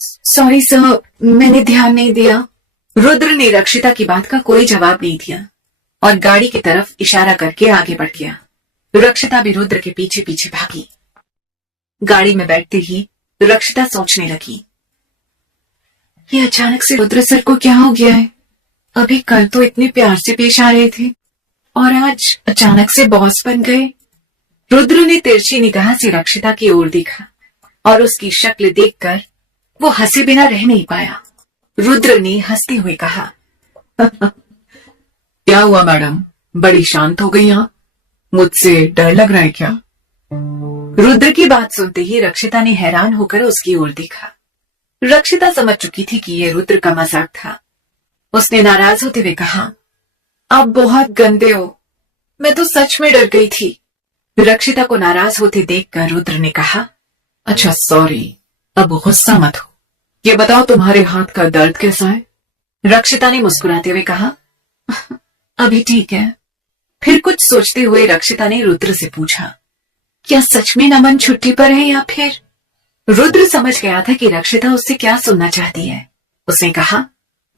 सॉरी सर, मैंने ध्यान नहीं दिया। रुद्र ने रक्षिता की बात का कोई जवाब नहीं दिया और गाड़ी की तरफ इशारा करके आगे बढ़ गया। रक्षिता भी रुद्र के पीछे पीछे भागी। गाड़ी में बैठते ही रक्षिता सोचने लगी, ये अचानक से रुद्र सर को क्या हो गया है? अभी कल तो इतने प्यार से पेश आ रहे थे और आज अचानक से बॉस बन गए। रुद्र ने तिरछी निगाह से रक्षिता की ओर देखा और उसकी शक्ल देखकर वो हंसे बिना रह नहीं पाया। रुद्र ने हंसते हुए कहा, क्या हुआ मैडम, बड़ी शांत हो गई यहाँ? मुझसे डर लग रहा है क्या? रुद्र की बात सुनते ही रक्षिता ने हैरान होकर उसकी ओर देखा। रक्षिता समझ चुकी थी कि ये रुद्र का मजाक था। उसने नाराज होते हुए कहा, आप बहुत गंदे हो, मैं तो सच में डर गई थी। रक्षिता को नाराज होते देखकर रुद्र ने कहा, अच्छा सॉरी, अब गुस्सा मत हो। ये बताओ तुम्हारे हाथ का दर्द कैसा है? रक्षिता ने मुस्कुराते हुए कहा, अभी ठीक है। फिर कुछ सोचते हुए रक्षिता ने रुद्र से पूछा, क्या सच में नमन छुट्टी पर है या फिर? रुद्र समझ गया था कि रक्षिता उससे क्या सुनना चाहती है। उसने कहा,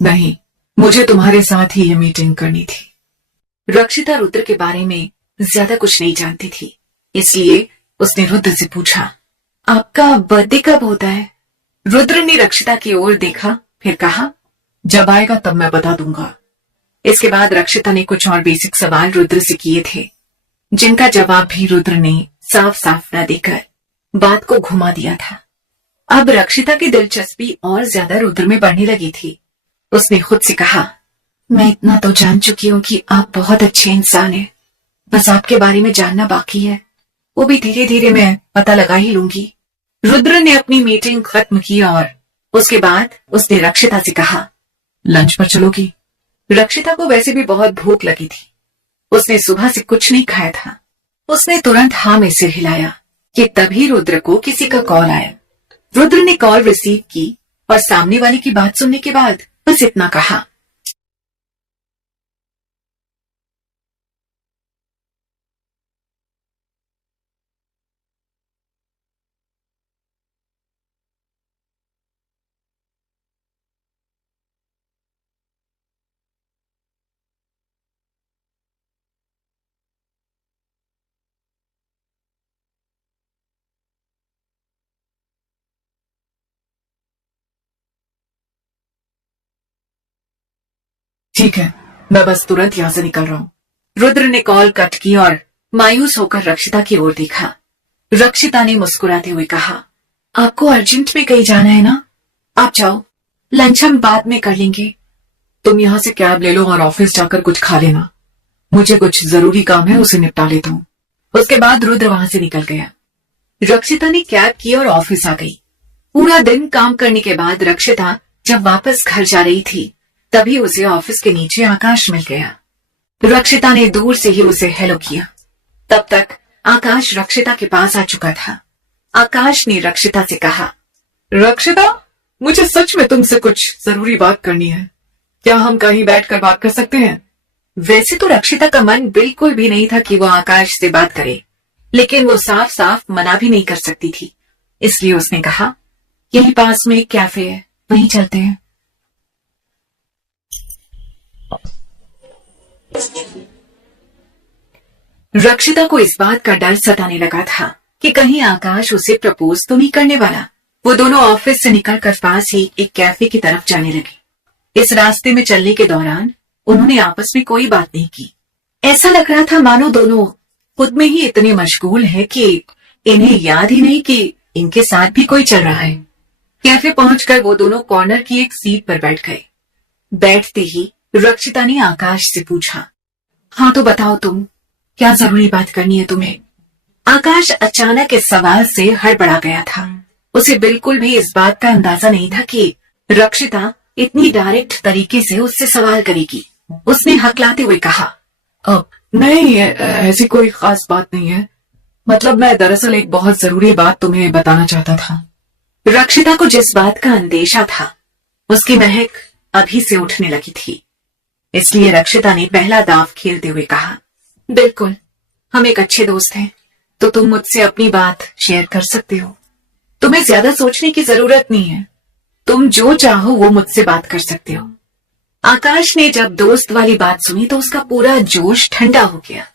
नहीं, मुझे तुम्हारे साथ ही ये मीटिंग करनी थी। रक्षिता रुद्र के बारे में ज्यादा कुछ नहीं जानती थी, इसलिए उसने रुद्र से पूछा, आपका बर्थडे कब होता है? रुद्र ने रक्षिता की ओर देखा, फिर कहा, जब आएगा तब मैं बता दूंगा। इसके बाद रक्षिता ने कुछ और बेसिक सवाल रुद्र से किए थे, जिनका जवाब भी रुद्र ने साफ साफ न देकर बात को घुमा दिया था। अब रक्षिता की दिलचस्पी और ज्यादा रुद्र में बढ़ने लगी थी। उसने खुद से कहा, मैं इतना तो जान चुकी हूँ कि आप बहुत अच्छे इंसान हैं, बस आपके बारे में जानना बाकी है। वो भी धीरे धीरे मैं पता लगा ही लूंगी। रुद्र ने अपनी मीटिंग खत्म की और उसके बाद उसने रक्षिता से कहा, लंच पर चलोगी? रक्षिता को वैसे भी बहुत भूख लगी थी। उसने सुबह से कुछ नहीं खाया था। उसने तुरंत हाँ में सिर हिलाया कि तभी रुद्र को किसी का कॉल आया। रुद्र ने कॉल रिसीव की और सामने वाले की बात सुनने के बाद बस इतना कहा, ठीक है, मैं बस तुरंत यहां से निकल रहा हूं। रुद्र ने कॉल कट की और मायूस होकर रक्षिता की ओर देखा। रक्षिता ने मुस्कुराते हुए कहा, आपको अर्जेंट में कहीं जाना है ना? आप जाओ, लंच हम बाद में कर लेंगे। तुम यहां से कैब ले लो और ऑफिस जाकर कुछ खा लेना। मुझे कुछ जरूरी काम है, उसे निपटा लेता हूँ। उसके बाद रुद्र वहां से निकल गया। रक्षिता ने कैब की और ऑफिस आ गई। पूरा दिन काम करने के बाद रक्षिता जब वापस घर जा रही थी तभी उसे ऑफिस के नीचे आकाश मिल गया। रक्षिता ने दूर से ही उसे हेलो किया। तब तक आकाश रक्षिता के पास आ चुका था। आकाश ने रक्षिता से कहा, रक्षिता, मुझे सच में तुमसे कुछ जरूरी बात करनी है। क्या हम कहीं बैठकर बात कर सकते हैं? वैसे तो रक्षिता का मन बिल्कुल भी नहीं था कि वो आकाश से बात करे, लेकिन वो साफ साफ मना भी नहीं कर सकती थी। इसलिए उसने कहा, यही पास में एक कैफे है, वहीं चलते हैं। रक्षिता को इस बात का डर सताने लगा था कि कहीं आकाश उसे प्रपोज तो नहीं करने वाला। वो दोनों ऑफिस से निकलकर पास ही एक कैफे की तरफ जाने लगे। इस रास्ते में चलने के दौरान उन्होंने आपस में कोई बात नहीं की। ऐसा लग रहा था मानो दोनों खुद में ही इतने मशगूल हैं कि इन्हें याद ही नहीं कि इनके साथ भी कोई चल रहा है। कैफे पहुंचकर वो दोनों कॉर्नर की एक सीट पर बैठ गए। बैठते ही रक्षिता ने आकाश से पूछा, हाँ तो बताओ तुम, क्या जरूरी बात करनी है तुम्हें? आकाश अचानक इस सवाल से हड़बड़ा गया था। उसे बिल्कुल भी इस बात का अंदाजा नहीं था कि रक्षिता इतनी डायरेक्ट तरीके से उससे सवाल करेगी। उसने हकलाते हुए कहा, अब नहीं, ऐसी कोई खास बात नहीं है। मतलब मैं दरअसल एक बहुत जरूरी बात तुम्हें बताना चाहता था। रक्षिता को जिस बात का अंदेशा था उसकी महक अभी से उठने लगी थी। इसलिए रक्षिता ने पहला दांव खेलते हुए कहा, बिल्कुल, हम एक अच्छे दोस्त हैं, तो तुम मुझसे अपनी बात शेयर कर सकते हो। तुम्हें ज्यादा सोचने की जरूरत नहीं है। तुम जो चाहो वो मुझसे बात कर सकते हो। आकाश ने जब दोस्त वाली बात सुनी तो उसका पूरा जोश ठंडा हो गया।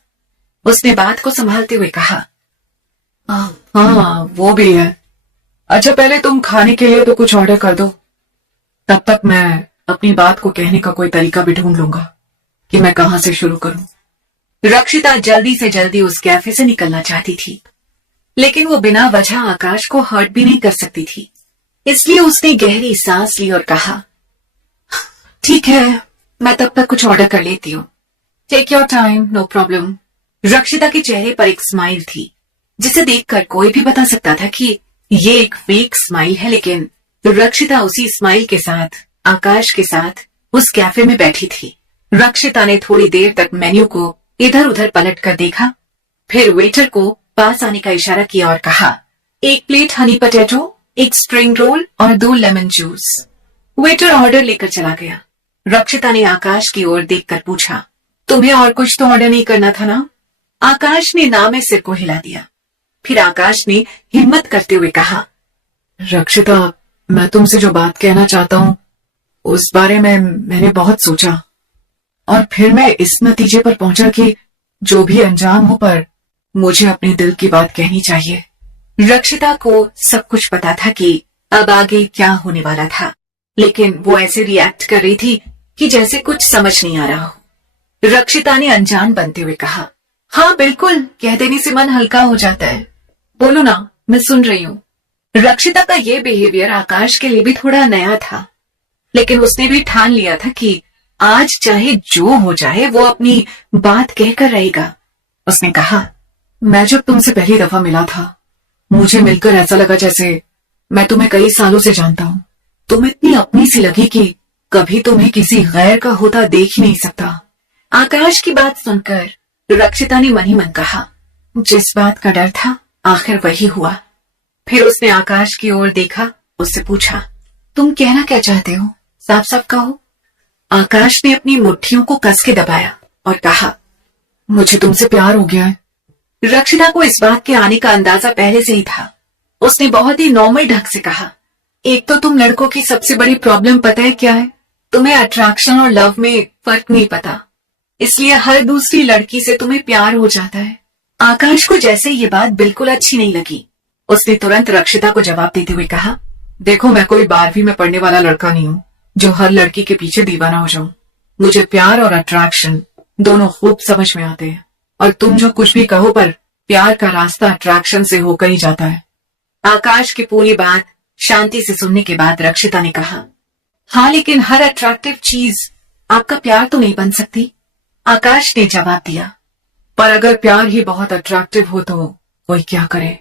उसने बात को संभालते हुए कहा, हाँ वो भी है। अच्छा, पहले तुम खाने के लिए तो कुछ ऑर्डर कर दो, तब तक मैं अपनी बात को कहने का कोई तरीका भी ढूंढ लूंगा कि मैं कहां से शुरू करूं। रक्षिता जल्दी से जल्दी उस कैफे से निकलना चाहती थी, लेकिन वो बिना वजह आकाश को हर्ट भी नहीं कर सकती थी। इसलिए उसने गहरी सांस ली और कहा, ठीक है, मैं तब तक कुछ ऑर्डर कर लेती हूँ। Take your time, no problem. Rakshita के चेहरे पर एक स्माइल थी जिसे देखकर कोई भी बता सकता था कि ये एक फेक स्माइल है, लेकिन रक्षिता उसी स्माइल के साथ आकाश के साथ उस कैफे में बैठी थी। रक्षिता ने थोड़ी देर तक मेन्यू को इधर उधर पलट कर देखा, फिर वेटर को पास आने का इशारा किया और कहा, एक प्लेट हनी पोटैटो, एक स्प्रिंग रोल और 2 लेमन जूस। वेटर ऑर्डर लेकर चला गया। रक्षिता ने आकाश की ओर देखकर पूछा, तुम्हें और कुछ तो ऑर्डर नहीं करना था ना? आकाश ने ना में सिर को हिला दिया। फिर आकाश ने हिम्मत करते हुए कहा, रक्षिता, मैं तुमसे जो बात कहना चाहता हूँ उस बारे में मैंने बहुत सोचा और फिर मैं इस नतीजे पर पहुंचा कि जो भी अंजाम हो पर मुझे अपने दिल की बात कहनी चाहिए। रक्षिता को सब कुछ पता था कि अब आगे क्या होने वाला था, लेकिन वो ऐसे रिएक्ट कर रही थी कि जैसे कुछ समझ नहीं आ रहा हो। रक्षिता ने अनजान बनते हुए कहा, हाँ बिल्कुल, कह देने से मन हल्का हो जाता है। बोलो ना, मैं सुन रही हूँ। रक्षिता का ये बिहेवियर आकाश के लिए भी थोड़ा नया था, लेकिन उसने भी ठान लिया था कि आज चाहे जो हो जाए वो अपनी बात कहकर रहेगा। उसने कहा, मैं जब तुमसे पहली दफा मिला था, मुझे मिलकर ऐसा लगा जैसे मैं तुम्हें कई सालों से जानता हूँ। तुम इतनी अपनी सी लगी कि कभी तुम्हें किसी गैर का होता देख ही नहीं सकता। आकाश की बात सुनकर रक्षिता ने मन ही मन कहा, जिस बात का डर था आखिर वही हुआ। फिर उसने आकाश की ओर देखा, उससे पूछा, तुम कहना क्या चाहते हो, साफ साफ कहो। आकाश ने अपनी मुट्ठियों को कस के दबाया और कहा, मुझे तुमसे प्यार हो गया है। रक्षिता को इस बात के आने का अंदाजा पहले से ही था। उसने बहुत ही नॉर्मल ढंग से कहा, एक तो तुम लड़कों की सबसे बड़ी प्रॉब्लम पता है क्या है? तुम्हें अट्रैक्शन और लव में फर्क नहीं पता, इसलिए हर दूसरी लड़की से तुम्हें प्यार हो जाता है। आकाश को जैसे ये बात बिल्कुल अच्छी नहीं लगी। उसने तुरंत रक्षिता को जवाब देते हुए कहा, देखो मैं कोई 12वीं में पढ़ने वाला लड़का नहीं हूँ जो हर लड़की के पीछे दीवाना हो जाऊं। मुझे प्यार और अट्रैक्शन दोनों खूब समझ में आते हैं, और तुम जो कुछ भी कहो पर प्यार का रास्ता अट्रैक्शन से होकर ही जाता है। आकाश की पूरी बात शांति से सुनने के बाद रक्षिता ने कहा, हाँ लेकिन हर अट्रैक्टिव चीज आपका प्यार तो नहीं बन सकती। आकाश ने जवाब दिया, पर अगर प्यार ही बहुत अट्रैक्टिव हो तो कोई क्या करे।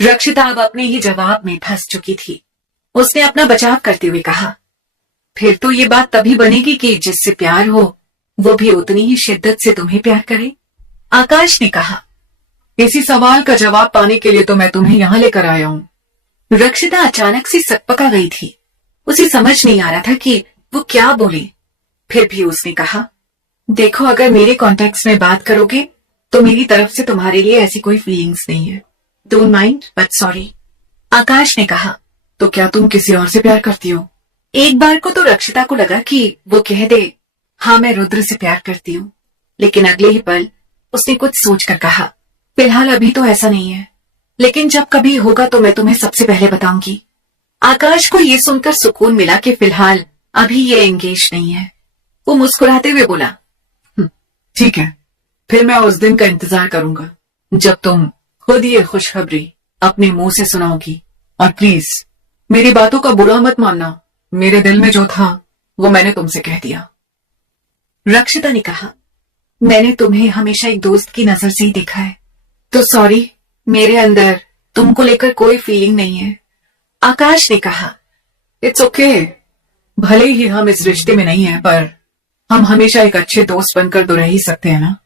रक्षिता अब अपने ही जवाब में फंस चुकी थी। उसने अपना बचाव करते हुए कहा, फिर तो ये बात तभी बनेगी कि जिससे प्यार हो वो भी उतनी ही शिद्दत से तुम्हें प्यार करे। आकाश ने कहा, इसी सवाल का जवाब पाने के लिए तो मैं तुम्हें यहाँ लेकर आया हूँ। रक्षिता अचानक से सकपका गई थी। उसे समझ नहीं आ रहा था कि वो क्या बोले। फिर भी उसने कहा, देखो अगर मेरे कॉन्टेक्स्ट में बात करोगे तो मेरी तरफ से तुम्हारे लिए ऐसी कोई फीलिंग्स नहीं है। Don't mind but sorry. Aakash ने कहा, तो क्या तुम किसी और से प्यार करती हो? एक बार को तो रक्षिता को लगा कि वो कह दे, हाँ मैं रुद्र से प्यार करती हूँ, लेकिन अगले ही पल उसने कुछ सोचकर कहा, फिलहाल अभी तो ऐसा नहीं है, लेकिन जब कभी होगा तो मैं तुम्हें सबसे पहले बताऊंगी। आकाश को ये सुनकर सुकून मिला कि फिलहाल अभी ये एंगेज नहीं है। वो मुस्कुराते हुए बोला, ठीक है, फिर मैं उस दिन का इंतजार करूंगा जब तुम खुद ये खुशखबरी अपने मुंह से सुनाओगी। और प्लीज मेरी बातों का बुरा मत मानना, मेरे दिल में जो था वो मैंने तुमसे कह दिया। रक्षिता ने कहा, मैंने तुम्हें हमेशा एक दोस्त की नजर से ही देखा है, तो सॉरी, मेरे अंदर तुमको लेकर कोई फीलिंग नहीं है। आकाश ने कहा, इट्स ओके, भले ही हम इस रिश्ते में नहीं है पर हम हमेशा एक अच्छे दोस्त बनकर तो रह ही सकते हैं ना।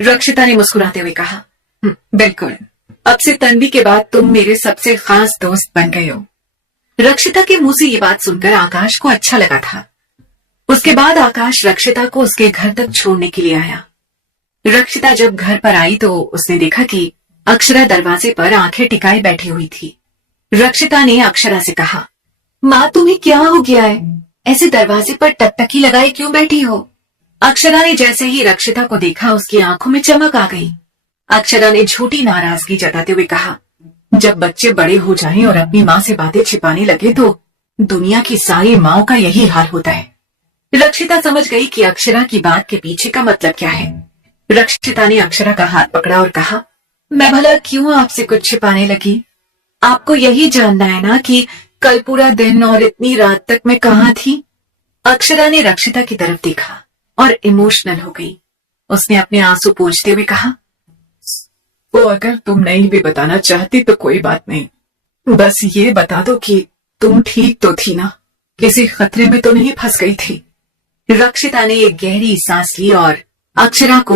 रक्षिता ने मुस्कुराते हुए कहा, बिल्कुल, अब से तन्वी के बाद तुम मेरे सबसे खास दोस्त बन गए हो। रक्षिता के मुंह से ये बात सुनकर आकाश को अच्छा लगा था। उसके बाद आकाश रक्षिता को उसके घर तक छोड़ने के लिए आया। रक्षिता जब घर पर आई तो उसने देखा कि अक्षरा दरवाजे पर आंखें टिकाए बैठी हुई थी। रक्षिता ने अक्षरा से कहा, माँ तुम्हें क्या हो गया है, ऐसे दरवाजे पर टकटकी लगाए क्यों बैठी हो? अक्षरा ने जैसे ही रक्षिता को देखा उसकी आंखों में चमक आ गई। अक्षरा ने झूठी नाराजगी जताते हुए कहा, जब बच्चे बड़े हो जाएं और अपनी माँ से बातें छिपाने लगे तो दुनिया की सारी माँओं का यही हाल होता है। रक्षिता समझ गई कि अक्षरा की बात के पीछे का मतलब क्या है। रक्षिता ने अक्षरा का हाथ पकड़ा और कहा, मैं भला क्यों आपसे कुछ छिपाने लगी? आपको यही जानना है ना कि कल पूरा दिन और इतनी रात तक मैं कहाँ थी? अक्षरा ने रक्षिता की तरफ देखा और इमोशनल हो गई। उसने अपने आंसू पोंछते हुए कहा, वो अगर तुम नहीं भी बताना चाहती तो कोई बात नहीं, बस ये बता दो कि तुम ठीक तो थी ना, किसी खतरे में तो नहीं फंस गई थी। रक्षिता ने एक गहरी सांस ली और अक्षरा को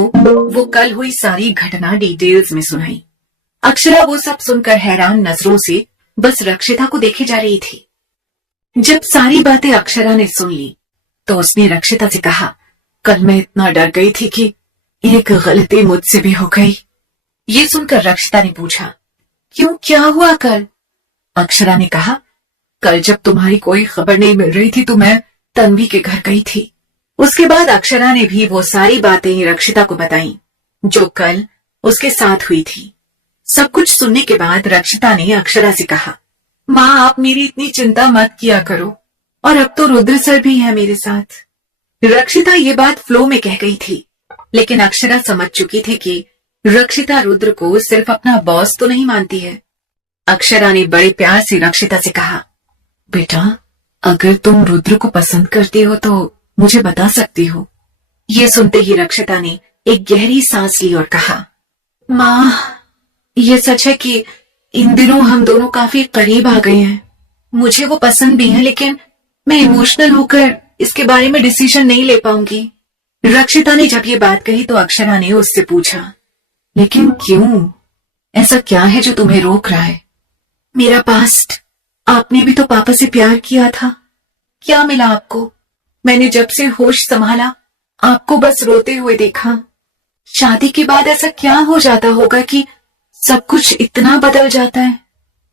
वो कल हुई सारी घटना डिटेल्स में सुनाई। अक्षरा वो सब सुनकर हैरान नजरों से बस रक्षिता को देखे जा रही थी। जब सारी बातें अक्षरा ने सुन ली तो उसने रक्षिता से कहा, कल मैं इतना डर गई थी कि एक गलती मुझसे भी हो गई। ये सुनकर रक्षिता ने पूछा, क्यों, क्या हुआ कल? अक्षरा ने कहा, कल जब तुम्हारी कोई खबर नहीं मिल रही थी तो मैं तन्वी के घर गई थी। उसके बाद अक्षरा ने भी वो सारी बातें रक्षिता को बताई जो कल उसके साथ हुई थी। सब कुछ सुनने के बाद रक्षिता ने अक्षरा से कहा, माँ आप मेरी इतनी चिंता मत किया करो, और अब तो रुद्र सर भी है मेरे साथ। रक्षिता ये बात फ्लो में कह गई थी, लेकिन अक्षरा समझ चुकी थी कि रक्षिता रुद्र को सिर्फ अपना बॉस तो नहीं मानती है। अक्षरा ने बड़े प्यार से रक्षिता से कहा, बेटा अगर तुम रुद्र को पसंद करती हो तो मुझे बता सकती हो। ये सुनते ही रक्षिता ने एक गहरी सांस ली और कहा, माँ, ये सच है कि इन दिनों हम दोनों काफी करीब आ गए हैं। मुझे वो पसंद भी है, लेकिन मैं इमोशनल होकर इसके बारे में डिसीजन नहीं ले पाऊंगी। रक्षिता ने जब ये बात कही तो अक्षरा ने उससे पूछा, लेकिन क्यों? ऐसा क्या है जो तुम्हें रोक रहा है? मेरा पास्ट। आपने भी तो पापा से प्यार किया था। क्या मिला आपको? मैंने जब से होश संभाला आपको बस रोते हुए देखा। शादी के बाद ऐसा क्या हो जाता होगा कि सब कुछ इतना बदल जाता है?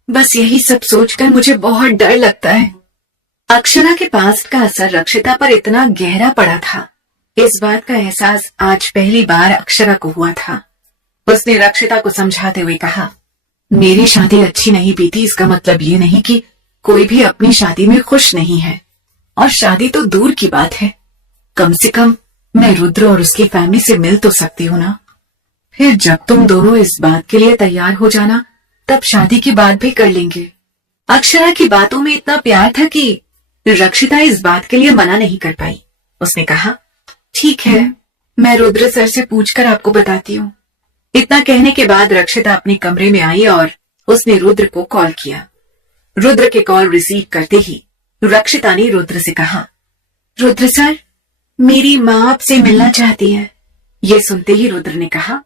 बस यही सब सोचकर मुझे बहुत डर लगता है। अक्षरा के पास्ट का असर रक्षिता पर इतना गहरा पड़ा था। इस बात का एहसास आज पहली बार अक्षरा को हुआ था। उसने रक्षिता को समझाते हुए कहा, मेरी शादी अच्छी नहीं बीती इसका मतलब ये नहीं कि कोई भी अपनी शादी में खुश नहीं है। और शादी तो दूर की बात है, कम से कम मैं रुद्र और उसकी फैमिली से मिल तो सकती हूँ ना। फिर जब तुम दोनों इस बात के लिए तैयार हो जाना, तब शादी की बात भी कर लेंगे। अक्षरा की बातों में इतना प्यार था कि रक्षिता इस बात के लिए मना नहीं कर पाई। उसने कहा, ठीक है, मैं रुद्र सर से पूछकर आपको बताती हूँ। इतना कहने के बाद रक्षिता अपने कमरे में आई और उसने रुद्र को कॉल किया। रुद्र के कॉल रिसीव करते ही रक्षिता ने रुद्र से कहा, रुद्र सर, मेरी माँ आपसे मिलना चाहती है। ये सुनते ही रुद्र ने कहा,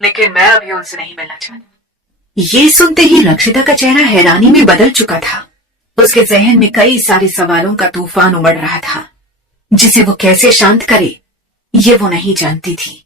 लेकिन मैं अभी उनसे नहीं मिलना चाहती। ये सुनते ही रक्षिता का चेहरा हैरानी में बदल चुका था। उसके जहन में कई सारे सवालों का तूफान उमड़ रहा था, जिसे वो कैसे शांत करे ये वो नहीं जानती थी।